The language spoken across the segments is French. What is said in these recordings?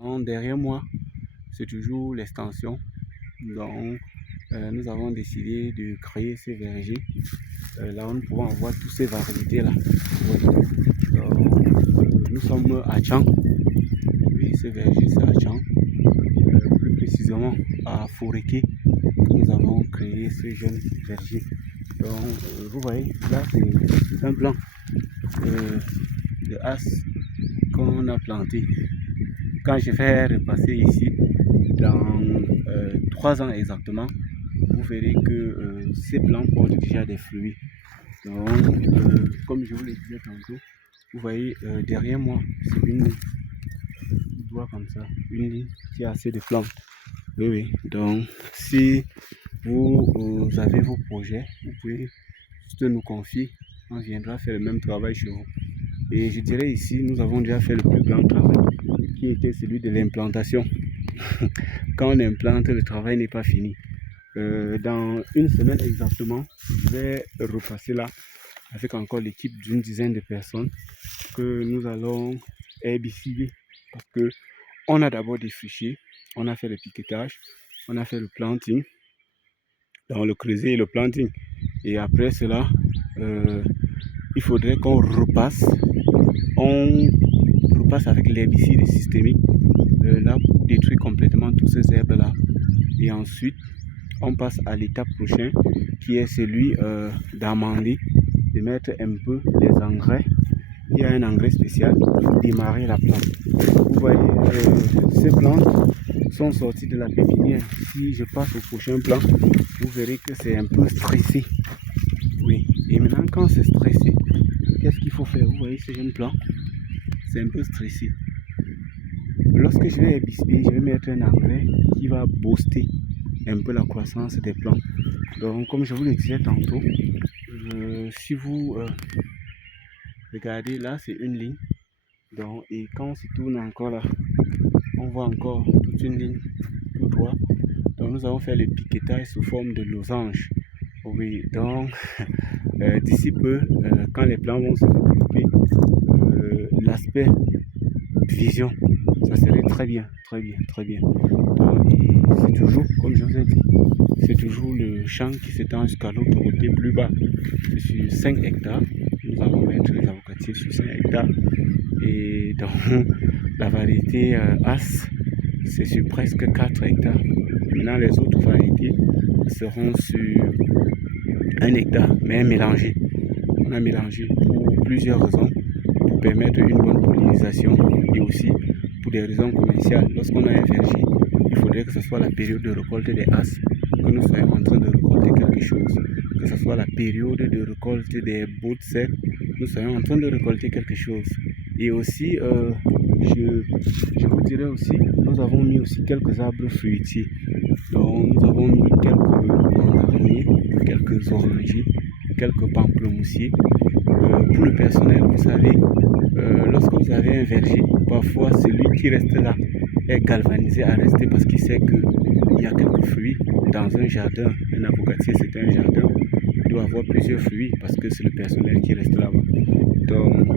Derrière moi, c'est toujours l'extension. Donc, nous avons décidé de créer ces vergers. Là où nous pouvons avoir toutes ces variétés-là. Ouais. Nous sommes à Tchang. Oui, ce verger, c'est à Tchang. Plus précisément à Foréké que nous avons créé ce jeune verger. Donc, vous voyez, là, c'est un plan de as qu'on a planté. Quand je vais repasser ici, dans 3 ans exactement, vous verrez que ces plants portent déjà des fruits. Donc, comme je vous le disais tantôt, vous voyez derrière moi, c'est une doigt comme ça, une ligne qui a assez de plantes. Oui, oui. Donc, si vous avez vos projets, vous pouvez juste nous confier. On viendra faire le même travail chez vous. Et je dirais ici, nous avons déjà fait le plus grand travail, qui était celui de l'implantation. Quand on implante, le travail n'est pas fini. Dans une semaine exactement, je vais repasser là avec encore l'équipe d'une dizaine de personnes que nous allons herbicider parce que on a d'abord défriché, on a fait le piquetage, on a fait le planting, dans le creuset et le planting. Et après cela, il faudrait qu'on repasse, avec l'herbicide systémique là pour détruire complètement tous ces herbes là. Et ensuite, on passe à l'étape prochaine qui est celui d'amender, de mettre un peu les engrais. Il y a un engrais spécial pour démarrer la plante. Vous voyez, ces plantes sont sorties de la pépinière. Si je passe au prochain plan, vous verrez que c'est un peu stressé. Oui, et maintenant quand c'est stressé, qu'est-ce qu'il faut faire? Vous voyez ce jeune plant, c'est un peu stressé. Lorsque je vais herbicider, je vais mettre un engrais qui va booster un peu la croissance des plants. Donc, comme je vous le disais tantôt, si vous regardez là, c'est une ligne. Donc, et quand on se tourne encore là, on voit encore toute une ligne tout droit. Donc, nous avons fait le piquetage sous forme de losange. Oui, donc d'ici peu, quand les plants vont se développer, l'aspect vision, ça serait très bien, très bien, très bien. Donc, et c'est toujours, comme je vous ai dit, c'est toujours le champ qui s'étend jusqu'à l'autre côté plus bas. C'est sur 5 hectares. Nous allons mettre les avocatiers sur 5 hectares. Et donc, la variété As, c'est sur presque 4 hectares. Maintenant, les autres variétés seront sur 1 hectare, mais mélangées. On a mélangé pour plusieurs raisons, pour permettre une bonne pollinisation et aussi pour des raisons commerciales. Lorsqu'on a un verger, il faudrait que ce soit la période de récolte des As, que nous soyons en train de récolter quelque chose, que ce soit la période de récolte des bottes secs, nous soyons en train de récolter quelque chose. Et aussi, je vous dirais aussi, nous avons mis aussi quelques arbres fruitiers. Donc, nous avons mis quelques mandariniers, quelques orangers, quelques pamplemoussiers. Pour le personnel, vous savez, lorsque vous avez un verger, parfois celui qui reste là est galvanisé à rester parce qu'il sait qu'il y a quelques fruits dans un jardin. Un avocatier, c'est un jardin. Il doit avoir plusieurs fruits parce que c'est le personnel qui reste là-bas. Donc,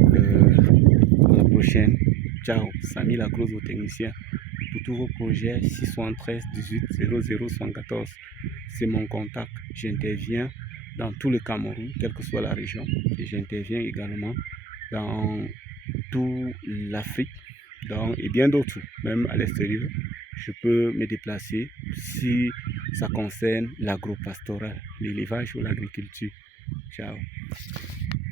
à la prochaine. Ciao, Samy Lacroze, vos techniciens. Pour tous vos projets, 613 18 00 114. C'est mon contact. J'interviens dans tout le Cameroun, quelle que soit la région. Et j'interviens également dans toute l'Afrique et bien d'autres, même à l'extérieur. Je peux me déplacer si ça concerne l'agropastoral, l'élevage ou l'agriculture. Ciao.